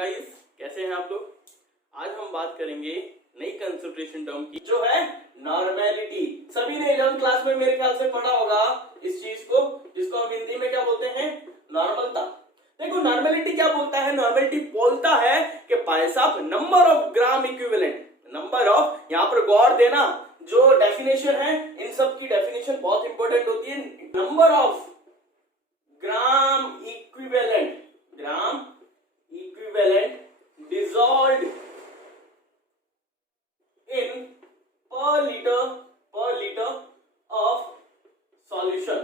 Guys, कैसे हैं आप लोग। आज हम बात करेंगे नई कंसंट्रेशन टर्म की जो है नॉर्मेलिटी। सभी ने 11th क्लास में मेरे ख्याल से पढ़ा होगा इस चीज को, जिसको हम हिंदी में क्या बोलते हैं, नॉर्मलता। देखो नॉर्मेलिटी क्या बोलता है, नॉर्मेलिटी बोलता है कि भाई साहब number of gram equivalent, number of, यहाँ पर गौर देना जो डेफिनेशन है इन सब की डेफिनेशन बहुत इंपॉर्टेंट होती है। Number of gram equivalent, gram equivalent dissolved in per liter of solution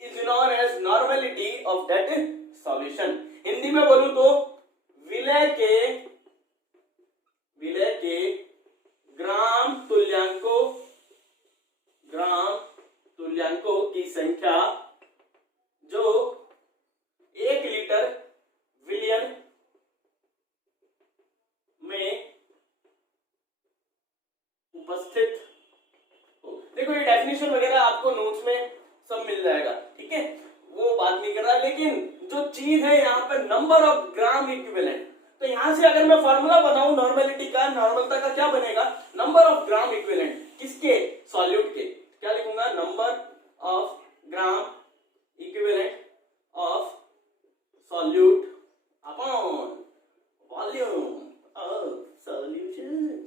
is known as normality of that solution। Hindi में बोलूं तो विलय के ग्राम तुल्यांकों की संख्या जो 1 लीटर विलयन में उपस्थित हो। देखो ये डेफिनेशन वगैरह आपको नोट्स में सब मिल जाएगा, ठीक है, वो बात नहीं कर रहा, लेकिन जो चीज है यहाँ पे नंबर ऑफ ग्राम इक्विवेलेंट। तो यहां से अगर मैं फॉर्मूला बनाऊं नॉर्मेलिटी का, नॉर्मलता का, क्या बनेगा, नंबर ऑफ ग्राम इक्विवेलेंट, किसके, सॉल्यूट के। क्या लिखूंगा, number of gram equivalent of solute upon volume solution.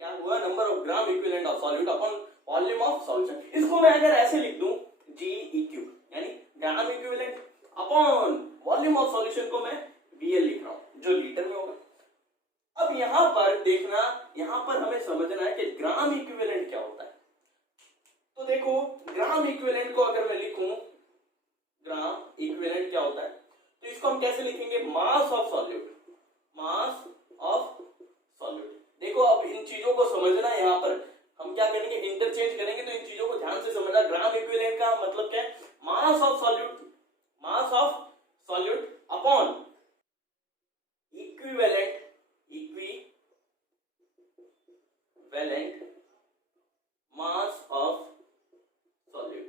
क्या हुआ, number of gram equivalent of solute upon volume of solution. इसको मैं अगर ऐसे लिख दूं GEQ यानी ग्राम equivalent upon volume of solution को मैं BL लिख रहा हूं जो लीटर में होगा। अब यहां पर देखना, यहां पर हमें समझना है कि ग्राम इक्विवेलेंट क्या होता है। तो देखो ग्राम इक्विवेलेंट को अगर मैं लिखूं, ग्राम इक्विवेलेंट क्या होता है, तो इसको हम कैसे लिखेंगे, mass of solute, mass of solute. देखो अब इन चीजों को समझना, यहाँ पर हम क्या करेंगे, इंटरचेंज करेंगे, तो इन चीजों को ध्यान से समझना। ग्राम इक्विवेलेंट का मतलब क्या है, mass of solute, mass of solute upon equivalent mass of solute.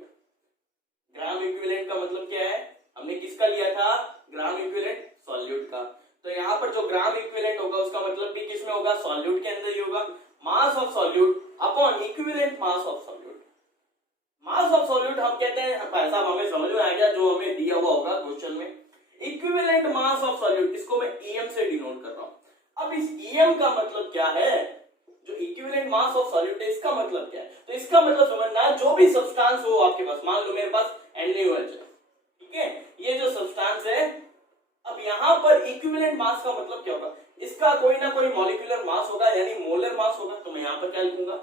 Gram equivalent का मतलब क्या है, हमने किसका लिया था, ग्राम इक्विवेलेंट सॉल्यूट का। तो यहाँ पर जो ग्राम इक्विवेलेंट होगा उसका मतलब भी किसमें होगा, सॉल्यूट के अंदर ही होगा। Mass of solute upon equivalent mass of solute. Mass of solute हम कहते हैं, ऐसा हमें समझ में आ गया जो हमें दिया हुआ होगा क्वेश्चन में। इक्विवेलेंट मास ऑफ सॉल्यूट, इसको मैं EM से डिनोट कर रहा हूं। अब इस EM का मतलब क्या है, जो इक्विवेलेंट मास ऑफ सॉल्यूट है इसका मतलब क्या है, तो इसका मतलब समझना, जो भी सब्सटेंस हो आपके पास, मान लो मेरे पास NaOH, ठीक है, ये जो सब्सटेंस है, अब यहां पर इक्विवेलेंट मास का मतलब क्या होगा, इसका कोई ना कोई मॉलिक्यूलर मास होगा यानी मोलर मास होगा। तो मैं यहां पर क्या लिखूंगा,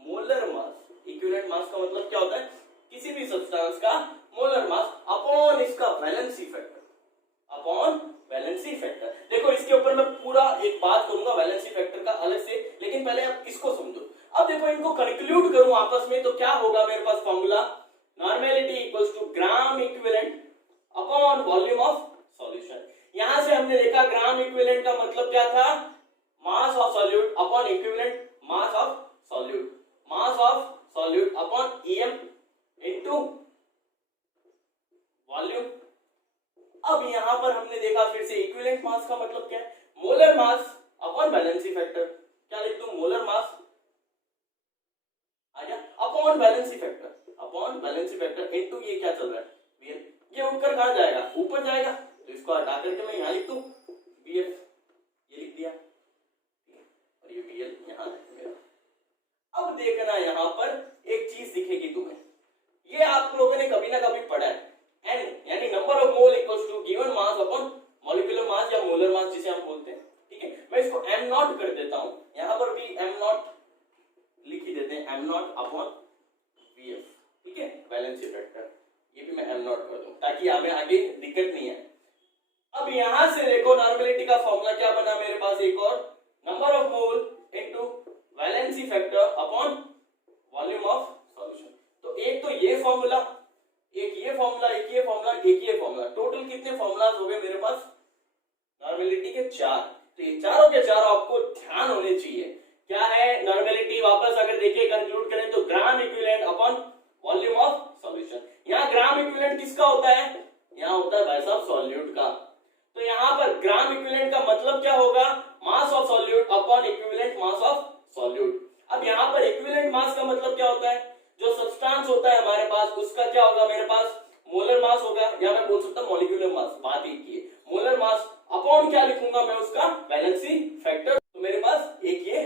मोलर मास। इक्विवेलेंट मास का मतलब क्या होता है, किसी भी सब्सटेंस का मोलर मास अपॉन इसका valency factor, upon valency factor. देखो इसके ऊपर मैं पूरा एक बात करूंगा वैलेंसी फैक्टर का अलग से, लेकिन पहले आप इसको समझो। अब देखो इनको कंक्लूड करूं आपस में, तो क्या होगा मेरे पास formula, normality equals to gram equivalent upon volume of solution. यहां से हमने देखा ग्राम इक्विवेलेंट का मतलब क्या था, mass of solute upon equivalent mass of solute, mass of solute upon EM into volume. अब यहां पर हमने देखा फिर से इक्विवेलेंट मास का मतलब क्या है, molar mass upon valency factor. क्या लिख दूं, मोलर मास आ गया upon valency factor, upon valency factor into ये क्या चल रहा है, BL। ये उठकर कहां जाएगा, ऊपर जाएगा, तो इसको हटा करके मैं यहां लिख दूं BF, ये लिख दिया, और ये BL यहां लिख दिया। अब देखना यहां पर एक चीज दिखेगी तुम्हें, ये आप लोगों ने कभी ना कभी पढ़ा है, N यानी number of mole equals to given mass upon molecular mass या मोलर मास जिसे हम बोलते हैं, ठीक है। मैं इसको M नॉट कर देता हूं, यहां पर भी M नॉट लिख ही देते हैं, M नॉट अपॉन VF, ठीक है, वैलेंसी फैक्टर, ये भी मैं M नॉट कर दूं ताकि हमें आगे दिक्कत नहीं है। अब यहां से देखो नॉर्मेलिटी का फॉर्मूला क्या बना मेरे पास, एक और, number of mole into valency factor upon volume of solution. तो एक तो ये फॉर्मूला, एक ये फॉर्मूला, एक ये फॉर्मूला, एक ये फॉर्मूला, टोटल कितने फॉर्मूलाज हो गए मेरे पास नॉर्मेलिटी के, 4। तो ये चारों के चारों आपको ध्यान होने चाहिए। क्या है नॉर्मेलिटी, वापस अगर देखिए कंक्लूड करें तो ग्राम equivalent upon volume of solution. यहाँ ग्राम इक्विवेलेंट किसका होता है, यहाँ होता है भाई साहब सॉल्यूट का। तो यहाँ पर ग्राम इक्विवेलेंट अपॉन क्या लिखूंगा मैं उसका वैलेंसी फैक्टर, तो मेरे पास एक ये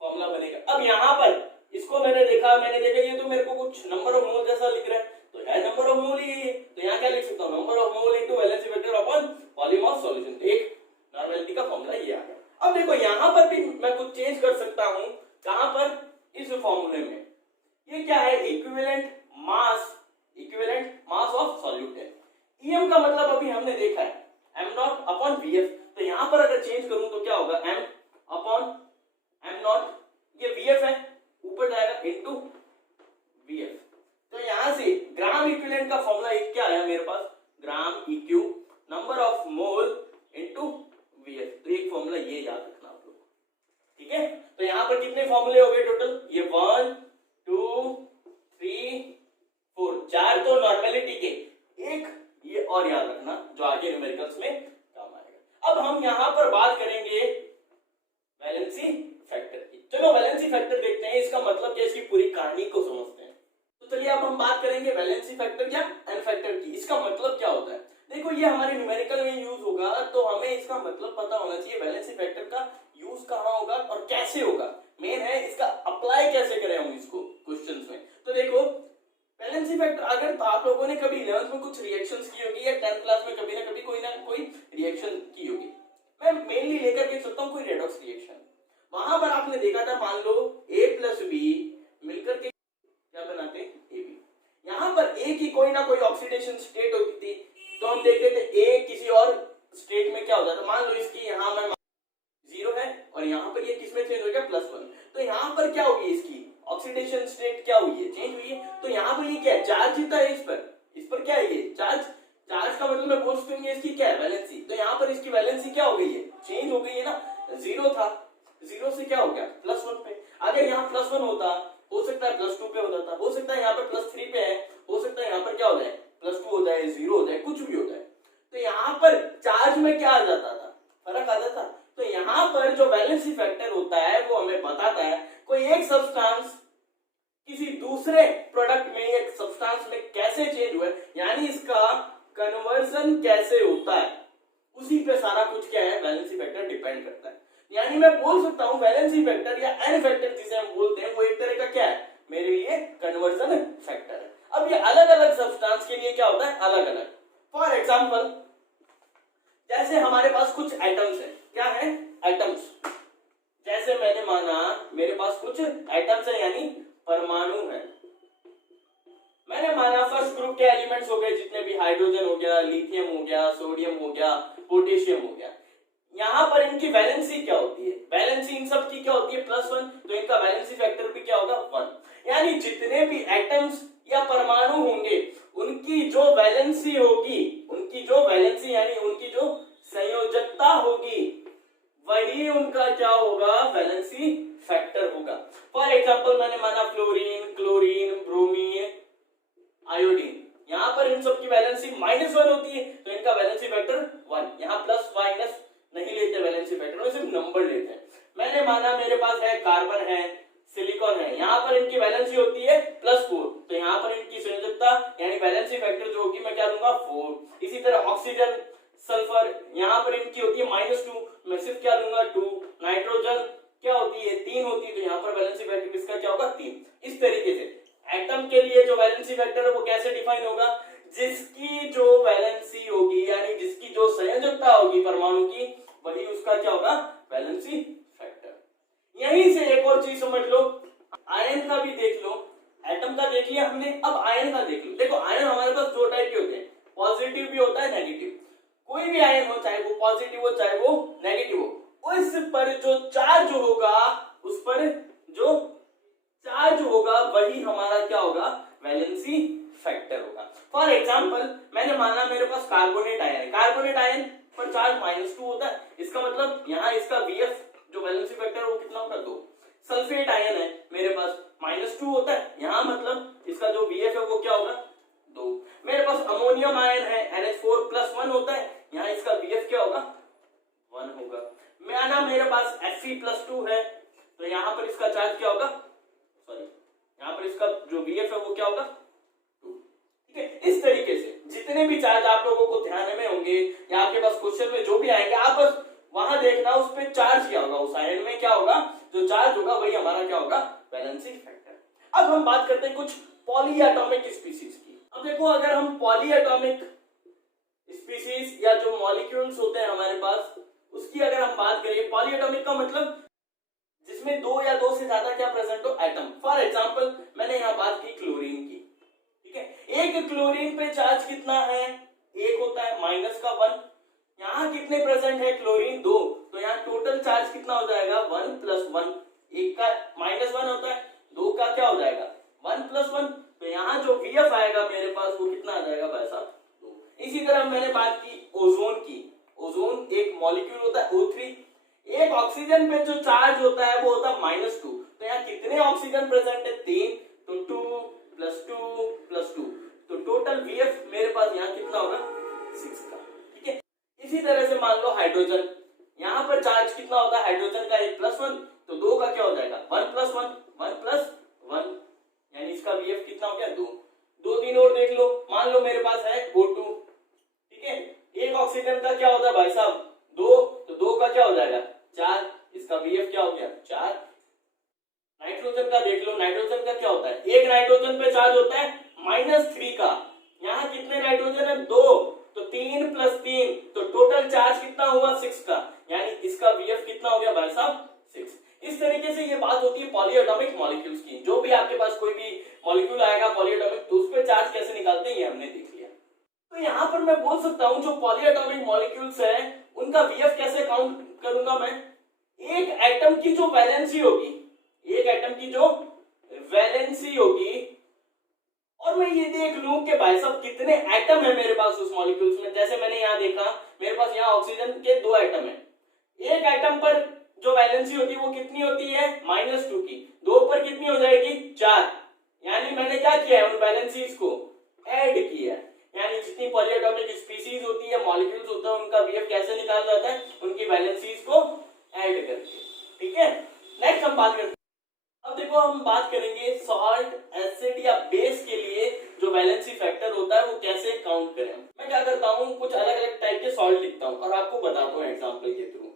फॉर्मूला बनेगा। अब यहाँ पर इसको मैंने देखा ये तो मेरे को कुछ नंबर ऑफ मोल जैसा लिख रहा है, तो है नंबर ऑफ मोल ही है, तो यहाँ क्या लिख सकता हूँ, number of mole into valency factor upon volume of solution. एक नॉर्मेलिटी का फॉर्मूला ये आ गया। अब देखो यहाँ पर भी मैं कुछ चेंज कर सकता हूँ, कहां पर, इस फॉर्मूले में। ये क्या है, इक्विवेलेंट मास ऑफ सॉल्यूट है। ईएम का मतलब अभी हमने देखा है एम नॉट अपॉन वीएफ, तो यहां पर अगर चेंज करूं तो क्या होगा, एम अपॉन एम नॉट, ये वीएफ है, ऊपर जाएगा इनटू वीएफ। तो यहां से ग्राम इक्विवेलेंट का फॉर्मूला एक क्या आया मेरे पास, gram eq number of mole into VF. तो एक फॉर्मूला ये याद रखना आप लोग, ठीक है। तो यहां पर कितने फॉर्मूले हो गए टोटल, ये 1 2 3 4, 4 तो नॉर्मेलिटी के, एक ये और याद रखना जो आगे न्यूमेरिकल्स में काम आएगा। अब हम यहां पर बात करेंगे वैलेंसी फैक्टर की। चलो वैलेंसी फैक्टर देखते हैं, इसका मतलब क्या, इसकी पूरी कहानी को समझते हैं। तो चलिए अब हम बात करेंगे वैलेंसी फैक्टर या एन फैक्टर की। इसका मतलब क्या होता है, देखो ये हमारे न्यूमेरिकल में यूज होगा, तो हमें इसका मतलब पता होना चाहिए वैलेंसी फैक्टर का यूज कहां होगा और कैसे होगा। मेन है इसका अप्लाई कैसे करें हम इसको क्वेश्चंस में। तो देखो वैलेंसी फैक्टर, अगर तो आप लोगों ने कभी 11th में कुछ रिएक्शंस की होगी या 10th क्लास में कभी ना कभी कोई ना कोई रिएक्शन की होगी, मैं मेनली लेकर के चलता हूँ कोई रेडॉक्स रिएक्शन। वहां पर आपने देखा था, मान लो A प्लस बी मिलकर के क्या बनाते हैं, AB। यहाँ पर A की कोई ना कोई ऑक्सीडेशन स्टेट होती थी, तो हम देखते थे A किसी और स्टेट में क्या हो जाता, मान लो इसकी यहाँ में 0 है और यहाँ पर ये किसमें चेंज हो गया, +1। तो यहाँ पर क्या होगी, इसकी ऑक्सीडेशन स्टेट क्या हुई है, चेंज हुई है। तो यहाँ पर ये क्या है, चार्ज जीता है इस पर क्या है, ये चार्ज का मतलब मैं बोल सकता हूँ इसकी क्या है, वैलेंसी। तो यहाँ पर इसकी वैलेंसी क्या हो गई है, चेंज हो गई है ना, 0 था, 0 से क्या हो गया +1 पे। अगर यहाँ +1 होता, हो सकता है +2 पे होता था, हो सकता है यहाँ पर +3 पे है, हो सकता है यहाँ पर क्या हो जाए +2 हो जाए, 0 हो जाए, कुछ भी हो जाए। तो यहाँ पर चार्ज में क्या आ जाता था, फर्क आ जाता। तो यहाँ पर जो वैलेंसी फैक्टर होता है वो हमें बताता है कोई एक सब्सटेंस किसी दूसरे प्रोडक्ट में, एक सब्सटेंस में कैसे चेंज हुआ है, यानी इसका कन्वर्जन कैसे होता है, उसी पे सारा कुछ क्या है, वैलेंसी फैक्टर डिपेंड करता है। यानी मैं बोल सकता हूं वैलेंसी फैक्टर या एन फैक्टर जिसे हम बोलते हैं, वो एक तरह का क्या है, मेरे लिए कन्वर्जन फैक्टर है। अब ये अलग अलग सब्सटेंस के लिए क्या होता है, अलग अलग। फॉर एग्जाम्पल, जैसे हमारे पास कुछ एटम्स है, क्या है, एटम्स। जैसे मैंने माना मेरे पास कुछ एटम्स है, यानी परमाणु है। मैंने माना फर्स्ट ग्रुप के एलिमेंट्स हो गए जितने भी, हाइड्रोजन हो गया, लिथियम हो गया, सोडियम हो गया, पोटेशियम हो गया। यहाँ पर इनकी वैलेंसी क्या होती है, वैलेंसी इन सब की क्या होती है, +1। तो इनका वैलेंसी फैक्टर भी क्या होगा, 1। यानी जितने भी एटम्स या परमाणु होंगे उनकी जो वैलेंसी होगी, यानी उनकी जो संयोजकता होगी, वही उनका क्या होगा, वैलेंसी फैक्टर होगा। फॉर एग्जाम्पल मैंने माना फ्लोरीन, क्लोरीन, ब्रोमीन, आयोडीन, यहाँ पर इन सब की वैलेंसी -1 होती है, तो इनका वैलेंसी फैक्टर 1। यहाँ प्लस माइनस नहीं लेते वैलेंसी फैक्टर में, सिर्फ नंबर लेते हैं। मैंने माना मेरे पास है कार्बन है, सिलिकॉन है, यहाँ पर इनकी वैलेंसी होती है +4, तो यहाँ पर इनकी संयोजकता यानी वैलेंसी फैक्टर जो होगी मैं क्या दूंगा, 4। इसी तरह ऑक्सीजन, सल्फर, यहाँ पर इनकी होती है -2, मैं सिर्फ क्या दूंगा, 2। नाइट्रोजन क्या होती है, 3 होती है, तो यहाँ पर वैलेंसी फैक्टर किसका क्या होगा, 3। इस तरीके से एटम के लिए जो वैलेंसी फैक्टर है वो कैसे डिफाइन होगा, जिसकी जो वैलेंसी होगी यानी जिसकी जो संयोजकता होगी परमाणु की, वही उसका क्या होगा, वैलेंसी फैक्टर। यहीं से एक और चीज समझ लो, आयन का भी देख लो, एटम का देख लिया हमने, अब आयन का देख लो। देखो आयन हमारे पास 2 टाइप के होते हैं, पॉजिटिव भी होता है, नेगेटिव। कोई भी आयन हो, चाहे वो पॉजिटिव हो चाहे वो नेगेटिव हो, उस पर जो चार्ज होगा, उस पर जो चार्ज होगा वही हमारा क्या होगा, वैलेंसी फैक्टर होगा। फॉर एग्जांपल मैंने माना मेरे पास कार्बोनेट आयन है, कार्बोनेट आयन पर चार्ज -2 होता है, इसका मतलब यहाँ इसका VF जो वैलेंसी फैक्टर है वो कितना होगा, 2। सल्फेट आयन है मेरे पास, -2 होता है, यहाँ मतलब इसका जो VF है वो क्या होगा, 2। मेरे पास अमोनियम आयन है, NH4+1 होता है, यहाँ इसका VF क्या होगा, 1 होगा। माना मेरे पास Fe+2 है, तो यहाँ पर इसका चार्ज क्या होगा, सॉरी यहाँ पर इसका जो VF है वो क्या होगा, 2। ठीक है, इस तरीके से जितने भी चार्ज आप लोगों को ध्यान में होंगे या आपके पास क्वेश्चन में जो भी आएंगे, आप पॉलीएटॉमिक का मतलब जिसमें दो या दो से ज्यादा क्या प्रेजेंट हो, एटम। फॉर एग्जांपल मैंने यहाँ बात की क्लोरीन की, ठीक है। एक क्लोरीन पे चार्ज कितना है, एक होता है, माइनस का 1। यहाँ कितने प्रेजेंट है क्लोरीन, 2, तो यहाँ टोटल चार्ज कितना हो जाएगा 1 + 1। एक का -1 होता है, 2 का क्या हो जाएगा 1 + 1। तो यहाँ जो VF आएगा मेरे पास वो कितना आ जाएगा भाई साहब 2। इसी तरह मैंने बात की ओजोन की। ओजोन एक मॉलिक्यूल होता है O3। एक ऑक्सीजन पे जो चार्ज होता है वो होता है -2। तो यहाँ कितने ऑक्सीजन प्रेजेंट है, 3, तो 2 + 2 + 2, तो टोटल VF मेरे पास यहाँ कितना होगा 6 का, ठीक है। इसी तरह से मान लो हाइड्रोजन, यहाँ पर चार्ज कितना होता है हाइड्रोजन का 1 + 1, तो 2 का क्या हो जाएगा 1 + 1, 1 + 1, यानी इसका VF कितना हो गया 2। 2 3 और देख लो, मान लो मेरे पास है O2, ठीक है। एक ऑक्सीजन का क्या होता है भाई साहब 2, तो 2 का क्या हो जाएगा 4, इसका VF क्या हो गया 4। नाइट्रोजन का देख लो, नाइट्रोजन का क्या होता है, एक नाइट्रोजन पे चार्ज होता है -3 का। यहाँ कितने नाइट्रोजन है 2, तो 3 + 3, तो टोटल चार्ज कितना हुआ 6 का, यानी इसका VF कितना हो गया भाई साहब 6। इस तरीके से ये बात होती है पॉलीएटॉमिक मॉलिक्यूल्स की। जो भी आपके पास कोई भी मॉलिक्यूल आएगा पॉलीएटॉमिक, तो उस पे चार्ज कैसे निकालते हैं ये हमने देख लिया। तो यहाँ पर मैं बोल सकता हूँ जो पॉलीएटॉमिक मॉलिक्यूल्स है उनका VF कैसे काउंट करूंगा मैं, एक एटम की जो वैलेंसी होगी, एक एटम की जो वैलेंसी होगी, और मैं ये देख लूं कि भाई साहब कितने एटम है मेरे पास उस मॉलिक्यूल्स में। जैसे मैंने यहाँ देखा मेरे पास यहाँ ऑक्सीजन के 2 एटम है, एक एटम पर जो वैलेंसी होती है वो कितनी होती है -2 की, 2 पर कितनी हो जाएगी 4, यानी मैंने क्या किया है उन वैलेंसीज को ऐड किया है। यानी जितनी पॉलीएटॉमिक स्पीशीज होती है मॉलिक्यूल्स होता है उनका VF कैसे निकाला जाता है, उनकी वैलेंसीज को ऐड करके, ठीक है। नेक्स्ट हम बात करते हैं, अब देखो हम बात करेंगे सॉल्ट, एसिड या बेस के लिए जो वैलेंसी फैक्टर होता है वो कैसे काउंट करें। मैं क्या करता हूँ कुछ अलग अलग टाइप के सॉल्ट लिखता हूँ और आपको बताता हूँ एग्जांपल के थ्रू।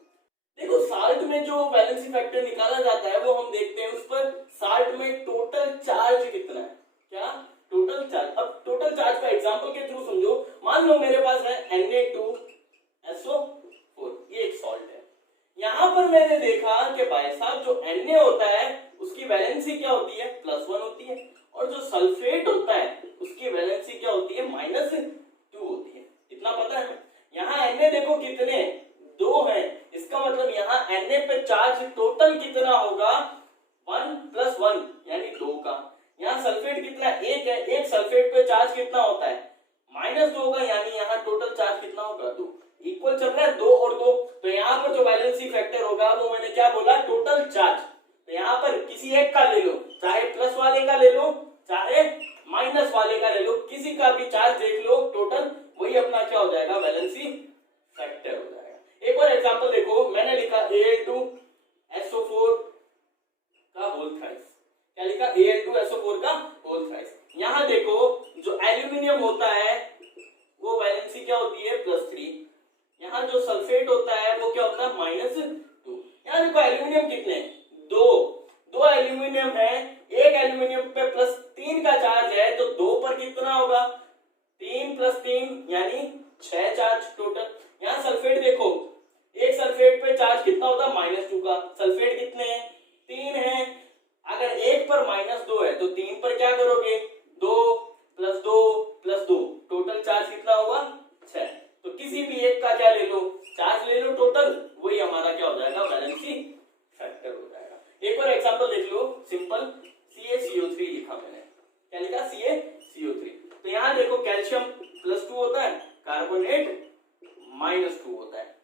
देखो सॉल्ट में जो वैलेंसी फैक्टर निकाला जाता है वो हम देखते हैं उस पर सॉल्ट में टोटल चार्ज कितना है, क्या टोटल चार्ज। अब टोटल चार्ज का एग्जांपल के थ्रू समझो, मान लो मेरे पास है Na2SO4, ये एक सॉल्ट है। यहां पर मैंने देखा कि भाई साहब जो Na होता है उसकी वैलेंसी क्या होती है +1 होती है, और जो सल्फेट होता है उसकी वैलेंसी क्या होती है -2 होती है। इतना पता है। यहाँ Na देखो कितने 2 है, इसका मतलब यहाँ Na पे चार्ज टोटल कितना होगा 1 + 1 यानी 2 का। यहाँ सल्फेट कितना 1 है, एक सल्फेट पे चार्ज कितना होता है -2 होगा, यानी यहाँ टोटल चार्ज कितना होगा 2। इक्वल चल रहा है 2 और 2, तो यहाँ पर जो वैलेंसी फैक्टर होगा वो मैंने क्या बोला टोटल चार्ज। तो यहाँ पर किसी एक का ले लो, चाहे प्लस वाले का ले लो चाहे माइनस वाले का ले लो, किसी का भी चार्ज देख लो टोटल वही अपना क्या हो जाएगा वैलेंसी फैक्टर हो जाएगा। एक और एग्जांपल देखो, मैंने लिखा Al2SO4 का होल थ्राइस। क्या लिखा Al2SO4 का होल थ्राइस। यहाँ देखो जो एल्यूमिनियम होता है वो वैलेंसी क्या होती है +3, यहाँ जो सल्फेट होता है वो क्या होता है -2। यहाँ देखो एल्यूमिनियम कितने 2 एल्यूमिनियम है, एक एल्यूमिनियम पे +3 का चार्ज है, तो 2 पर कितना होगा 3 + 3 यानी 6 चार्ज टोटल। यहाँ सल्फेट देखो, एक सल्फेट पे चार्ज कितना होता है -2 का, सल्फेट कितने हैं 3 है, अगर एक पर -2 है तो 3 पर क्या करोगे 2 + 2 + 2, टोटल चार्ज कितना होगा 6। तो किसी भी एक का क्या ले लो चार्ज ले लो टोटल, वही हमारा क्या हो जाएगा वैलेंसी फैक्टर हो जाएगा। एक और एग्जांपल देख लो सिंपल, CaCO3 लिखा मैंने, क्या लिखा CaCO3। तो यहाँ देखो कैल्शियम +2 होता है, कार्बोनेट -2 होता है,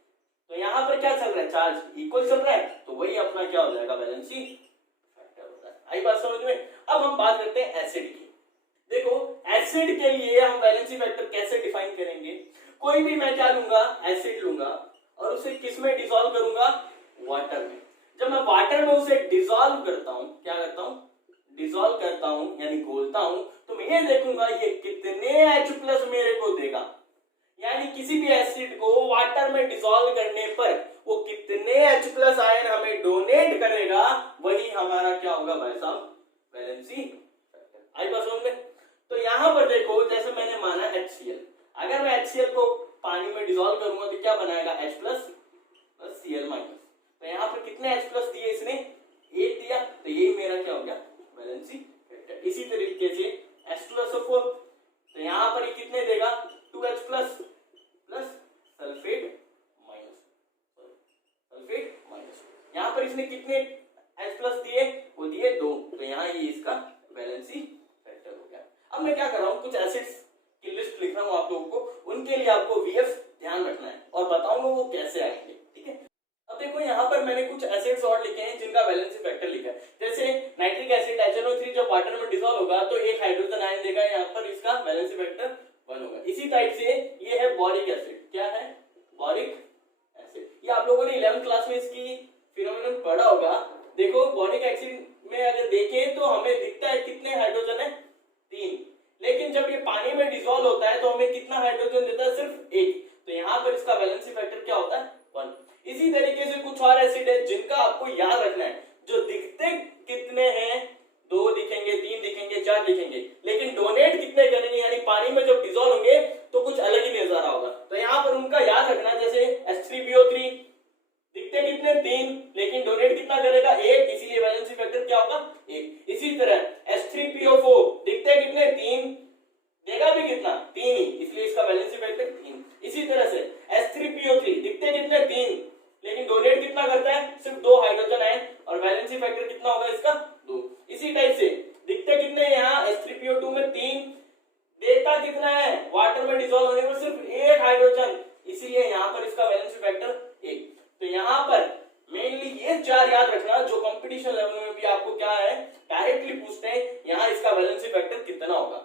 तो यहाँ पर क्या चल रहा है चार्ज इक्वल चल रहा है, तो वही अपना क्या हो जाएगा वैलेंसी फैक्टर होता है। आई बात समझ में। अब हम बात करते हैं एसिड की। देखो एसिड के लिए हम वैलेंसी फैक्टर कैसे डिफाइन करेंगे, कोई भी मैं क्या लूंगा एसिड लूंगा और उसे किस में डिसॉल्व करूंगा वाटर में। जब मैं वाटर में उसे डिसॉल्व करता हूं, क्या करता हूं डिसॉल्व करता हूं यानी घोलता हूं, तो मैं ये देखूंगा ये कितने H+ मेरे को देगा, यानी किसी भी एसिड को वाटर में डिसॉल्व करने पर वो कितने H+ आयन हमें डोनेट करेगा, वही हमारा क्या होगा भाई साहब वैलेंसी फैक्टर। आई बात समझ में। तो यहां पर देखो जैसे मैंने माना HCl, अगर मैं HCl को पानी में डिसॉल्व करूंगा तो क्या बनाएगा H+ + Cl-। तो यहाँ पर पर इसने कितने H प्लस दिए, वो दिए 2, तो यहाँ ये इसका वैलेंसी फैक्टर हो गया। अब मैं क्या कर रहा हूँ, कुछ एसिड्स की लिस्ट लिख रहा हूँ आप लोगों को, उनके लिए आपको VF ध्यान रखना है और बताऊंगा वो कैसे आएंगे, ठीक है। अब देखो यहाँ पर मैंने कुछ एसिड्स और लिखे हैं जिनका वैलेंसी फैक्टर लिखा है, जैसे नाइट्रिक एसिड HNO3 जब वाटर में डिसॉल्व होगा तो एक हाइड्रोजन आयन देगा, यहाँ पर इसका वैलेंसी फैक्टर 1 होगा। इसी टाइप से ये है बोरिक एसिड, क्या है, बोरिक एसिड, ये आप लोगों ने 11th क्लास में इसकी फिनोमेनन पढ़ा होगा। देखो बोरिक एसिड में अगर देखें तो हमें दिखता है कितने हाइड्रोजन है, 3, लेकिन जब ये पानी में डिसॉल्व होता है तो हमें कितना हाइड्रोजन देता है, सिर्फ 1, तो यहाँ पर इसका वैलेंसी फैक्टर क्या होता है, 1। इसी तरीके से कुछ और एसिड है जिनका आपको याद रखना है, जो दिखते कितने हैं, 2 दिखेंगे, 3 दिखेंगे, 4 दिखेंगे, लेकिन डोनेट कितने करेंगे, यानी पानी में जब डिसॉल्व होंगे तो कुछ अलग ही नजारा होगा, तो यहाँ पर उनका याद रखना। जैसे H3PO3 दिखते कितने, 3, लेकिन डोनेट कितना करेगा, 1, इसीलिए वैलेंसी फैक्टर क्या होगा, 1। इसी तरह H3PO4 दिखते कितने, 3, देगा भी कितना, 3 ही, इसलिए इसका वैलेंसी फैक्टर 3। इसी तरह से H3PO3 दिखते कितने, 3, लेकिन डोनेट कितना करता है, सिर्फ 2 हाइड्रोजन आयन, और वैलेंसी फैक्टर कितना होगा इसका, 2। इसी टाइप से दिखते कितने यहाँ H3PO2 में 3, देता कितना है, वाटर में डिसॉल्व होने पर सिर्फ 1 हाइड्रोजन, इसीलिए यहाँ पर इसका वैलेंसी फैक्टर 1। तो यहाँ पर मेनली ये 4 याद रखना, जो कंपटीशन लेवल में भी आपको क्या है डायरेक्टली पूछते हैं, यहाँ इसका वैलेंसी फैक्टर कितना होगा।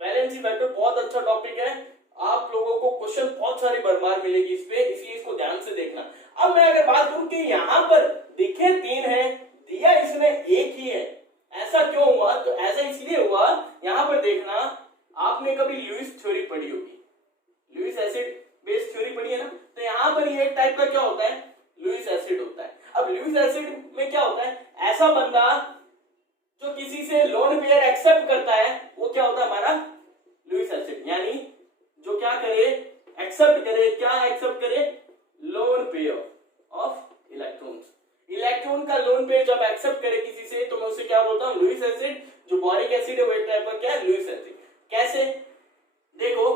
वैलेंसी फैक्टर बहुत अच्छा टॉपिक है, आप लोगों को क्वेश्चन बहुत सारी भरमार मिलेगी इस पे, इसलिए इसको ध्यान से देखना। अब मैं अगर बात करूं कि यहाँ पर दिखे 3 है, दिया इसने 1 ही है, ऐसा क्यों हुआ, तो ऐसा इसलिए हुआ, यहाँ पर देखना, आपने कभी लुईस थ्योरी पढ़ी होगी, लुईस एसिड बेस थ्योरी पढ़ी है ना, तो यहाँ पर ये एक टाइप का क्या होता है, लुईस एसिड होता है। अब लुईस एसिड में क्या होता है, ऐसा बंदा जो किसी से लोन पेयर एक्सेप्ट करता है वो क्या होता है हमारा लुईस एसिड, यानी जो क्या करे, एक्सेप्ट करे, क्या एक्सेप्ट करे, lone pair of electrons, electron का लोन पेयर जब एक्सेप्ट करे किसी से तो मैं उसे क्या बोलता हूँ, लुईस एसिड। जो बोरिक एसिड है वो एक टाइप का क्या है, लुईस एसिड। कैसे, देखो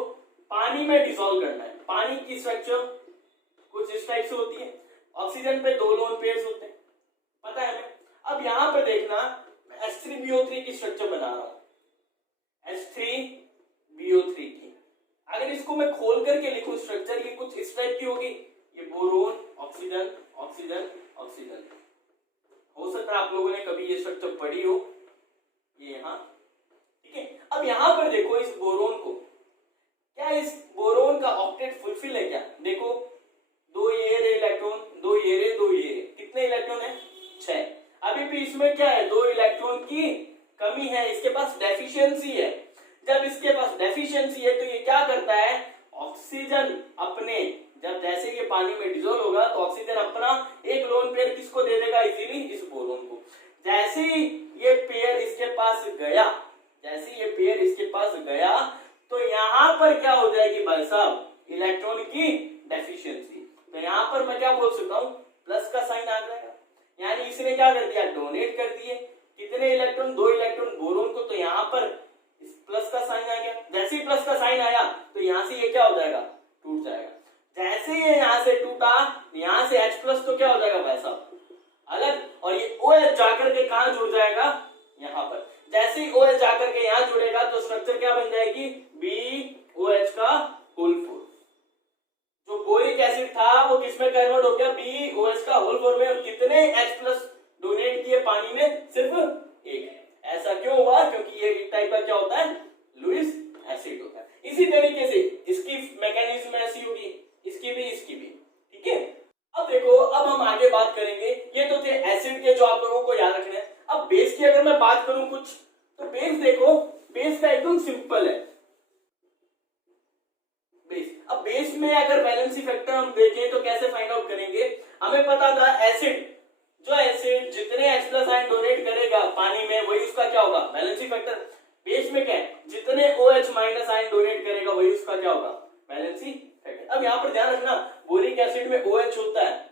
पानी में डिसॉल्व करना है, पानी की स्ट्रक्चर कुछ इस टाइप से होती है, ऑक्सीजन पे 2 लोन पेयर्स होते हैं, पता है हमें। अब यहां पर देखना, मैं H3BO3 की स्ट्रक्चर बना रहा हूं, H3BO3 की, अगर इसको मैं खोल करके लिखूं स्ट्रक्चर, ये कुछ इस टाइप की होगी, ये बोरोन, ऑक्सीजन, ऑक्सीजन, ऑक्सीजन। हो सकता है आप लोगों ने कभी ये स्ट्रक्चर पढ़ी हो, ये यहाँ, ठीक है। अब यहां पर देखो इस बोरोन को, क्या इस बोरोन का ऑक्टेट फुलफिल है क्या, देखो 2 ये रे इलेक्ट्रॉन, 2 ये रे, 2 ये रे, कितने इलेक्ट्रॉन है, 6। अभी भी इसमें क्या है, 2 इलेक्ट्रॉन की कमी है, इसके पास डेफिशिएंसी है। जब इसके पास डेफिशिएंसी है तो ये क्या करता है, ऑक्सीजन अपने, जब जैसे ये पानी में डिसॉल्व होगा तो ऑक्सीजन अपना एक लोन पेयर किसको दे देगा, इजीली इस बोरोन को। जैसे ये पेयर इसके पास गया, जैसे ये पेयर इसके पास गया तो यहां पर क्या हो जाएगी भाई साहब, इलेक्ट्रॉन की डेफिशिएंसी। तो यहां पर मैं क्या बोल सकता हूं, प्लस का साइन आ जाएगा, यानी इसने क्या कर दिया, डोनेट कर दिए, कितने इलेक्ट्रॉन, 2 इलेक्ट्रॉन बोरोन को, तो यहां पर इस प्लस का साइन आ गया। जैसे ही प्लस का साइन आया तो यहां से ये क्या हो जाएगा, टूट जाएगा। जैसे ये यहां से टूटा, यहां से H प्लस तो क्या हो जाएगा भाई साहब अलग, और ये OH जाकर के कहां जुड़ जाएगा, यहां पर। जैसे ही OH जाकर के यहां जुड़ेगा तो स्ट्रक्चर क्या बन जाएगी, BOH का होल 4। जो बोरिक एसिड था वो किसमें कन्वर्ट हो गया, BOH का होल 4 में। और कितने H प्लस डोनेट किए पानी में, सिर्फ 1। ऐसा क्यों हुआ, क्योंकि ये एक टाइप का क्या होता है, लुईस एसिड होता है। इसी तरीके से इसकी मैकेनिज्म ऐसी होगी, इसकी भी, इसकी भी, ठीक है। अब देखो, अब हम आगे बात करेंगे, ये तो थे एसिड के जो आप लोगों को याद रखने हैं। अब बेस की अगर मैं बात करूं कुछ, तो बेस देखो, बेस का एकदम सिंपल है बेस। अब बेस में अगर वैलेंसी फैक्टर हम देखें तो कैसे फाइंड आउट करेंगे, हमें पता था एसिड, जो एसिड जितने H प्लस आयन डोनेट करेगा पानी में वही उसका क्या होगा, वैलेंसी फैक्टर। बेस में क्या है, जितने OH माइनस आयन डोनेट करेगा वही उसका क्या होगा, वैलेंसी फैक्टर। अब यहाँ पर ध्यान रखना, बोरिक एसिड में OH होता है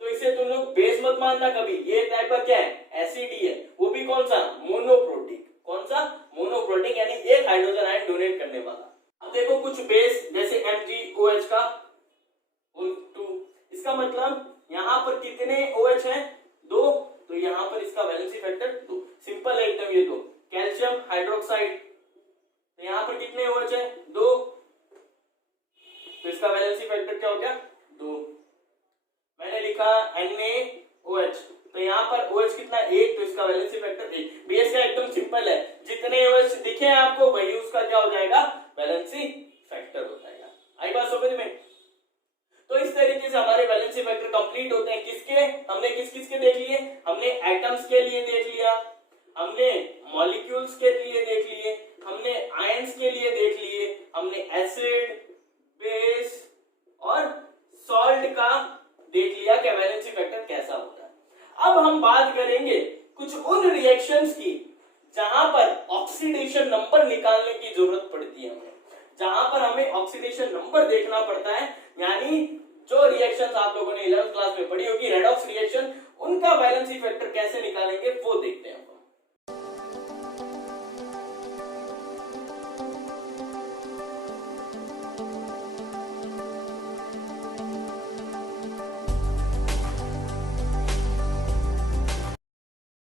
तो इसे तुम लोग बेस मत मानना कभी, ये टाइप का क्या है, एसिड ही है, वो भी कौन सा, मोनोप्रोटिक। कौन सा, मोनोप्रोटिक, यानी एक हाइड्रोजन आयन डोनेट करने वाला। अब देखो कुछ बेस जैसे MgOH का 2, इसका मतलब यहाँ पर कितने OH हैं, यहाँ पर इसका वैलेंसी फैक्टर 2। सिंपल है एकदम ये तो। कैल्शियम हाइड्रोक्साइड, तो यहाँ पर कितने OH है 2, तो इसका वैलेंसी फैक्टर क्या हो गया 2। मैंने लिखा NaOH, तो यहाँ पर OH कितना 1, तो इसका वैलेंसी फैक्टर 1। बेस का एकदम सिंपल है, जितने OH दिखे आपको वही उसका क्या हो जाएगा वैलेंसी फैक्टर हो जाएगा। आई बात समझ में? तो इस तरीके से हमारे वैलेंसी फैक्टर कंप्लीट होते हैं। किसके? हमने किस किस के देख लिए? हमने एटम्स के लिए देख लिया, हमने मॉलिक्यूल्स के लिए देख लिए, हमने आयंस के लिए देख लिए, हमने एसिड, बेस और सॉल्ट का देख लिया कि वैलेंसी फैक्टर कैसा होता है। अब हम बात करेंगे कुछ उन रिएक्शंस की जहां पर ऑक्सीडेशन नंबर निकालने की जरूरत पड़ती है हमें, जहां पर हमें ऑक्सीडेशन नंबर देखना पड़ता है। यानी जो रिएक्शंस आप लोगों ने 11th क्लास